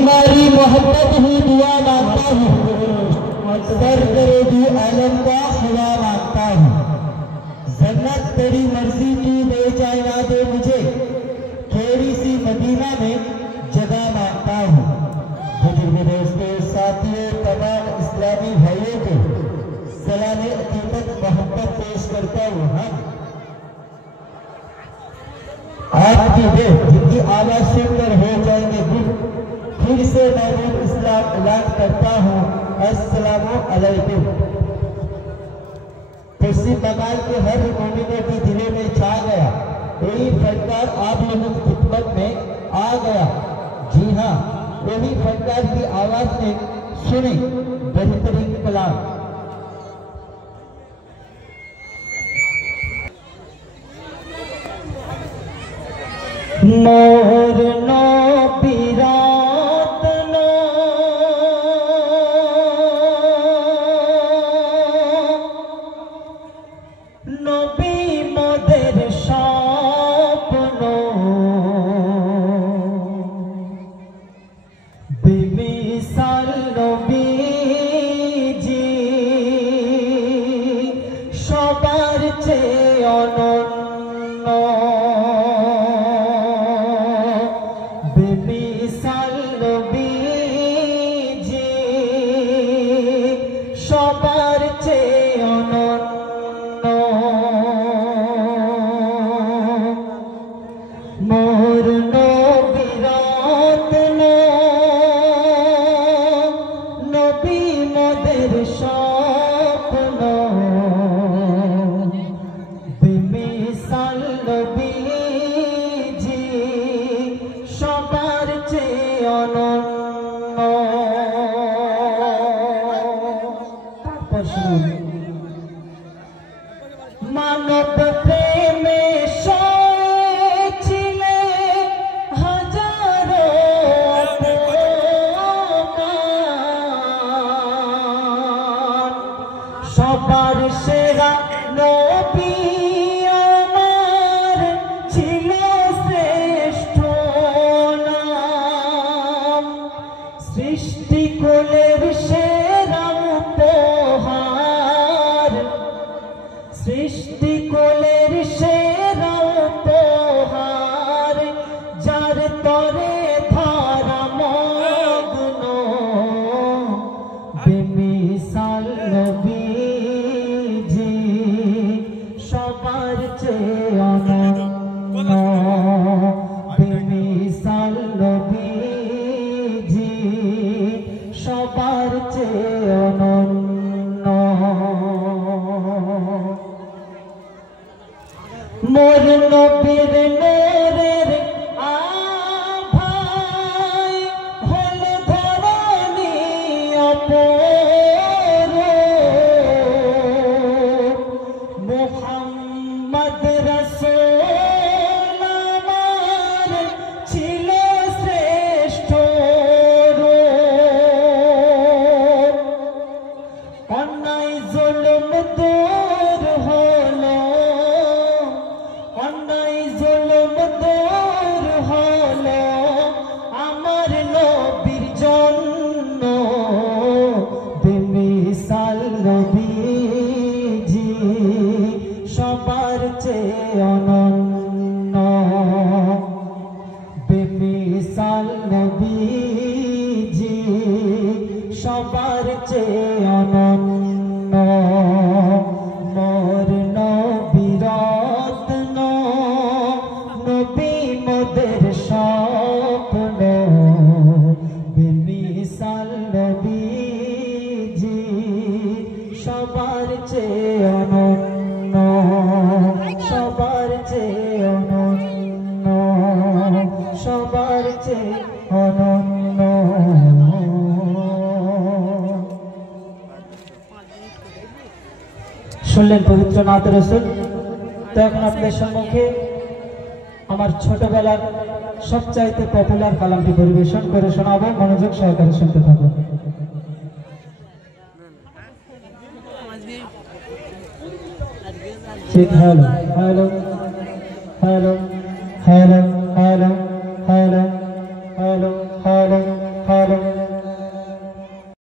तुम्हारी मोहब्बत ही दुआ मांगता हूँ, सर करे दू आलम का खुदा मांगता हूँ। जन्नत तेरी मर्जी तू दे जाए ना दे मुझे, थोड़ी सी मदीना में जगह मांगता हूँ। बुजुर्ग दोस्तों, साथियों, तमाम इस्लामी भाइयों को सलाम अकीदत मोहब्बत पेश करता हूँ। हम आपकी वो जिनकी आवाज सुनकर हो जाएंगे गुम, फिर से महबूब इस्लाम ऐलान करता हूँ, अस्सलामु अलैकुम। पश्चिम बंगाल के हर मोमिनों के दिलों में छा गया, वही फनकार आप लोगों की खिदमत में आ गया। जी हाँ, वही फनकार की आवाज में सुने बेहतरीन कलाम। मोर नबीरात नो नबी मोদের স্বপ্ন বেমিসাল নবীজি সবার চেয়ে অনন্য বেমিসাল নবীজি সবার চেয়ে অনন্য মোর নবীরাত নবী মোদের স্বপ্ন বেমিসাল নবীজি সবার চেয়ে অনন্য। তারপর শুনুন, মানব প্রেমে সয়েছিলে হাজারো অপমান, সবার সেরা নবী আমার ছিল শ্রেষ্ঠ নাম। সৃষ্টিকুলের সেরা উপহার, সৃষ্টিকুলের সেরা উপহার, যার তরে ধারা মগ্ন বেমিসাল নবীজি সবার চেয়ে অনন্য। বেমিসাল নবীজি সবার চেয়ে অনন্য। মোর নবীর নূরের আভায় হল ধরণী অপরূপ, মুহাম্মদ রাসূল আমার ছিল শ্রেষ্ঠ রূপ। অন্যায় জুলুম দূর হলো, অন্যায় জুলুম দূর হলো আমার নবীর জন্য। বেমিসাল নবীজি সবার চেয়ে অনন্য। বেমিসাল নবীজি সবার চেয়ে অনন্য। মোর নবীরাত নবী মোদের স্বপ্ন বেমিসাল নবীজি সবার চেয়ে অনন্য। সবার চেয়ে অনন্য, সবার চেয়ে অনন্য। শুনলেন পবিত্র নাত রাসূল। তো এখন আপনাদের সম্মুখে আমার ছোটবেলার সবচাইতে পপুলার কালামটি পরিবেশন করে শোনাবো, মনোযোগ সহকারে শুনতে থাকুন। Hello hello hello hello hello hello hello hello खैर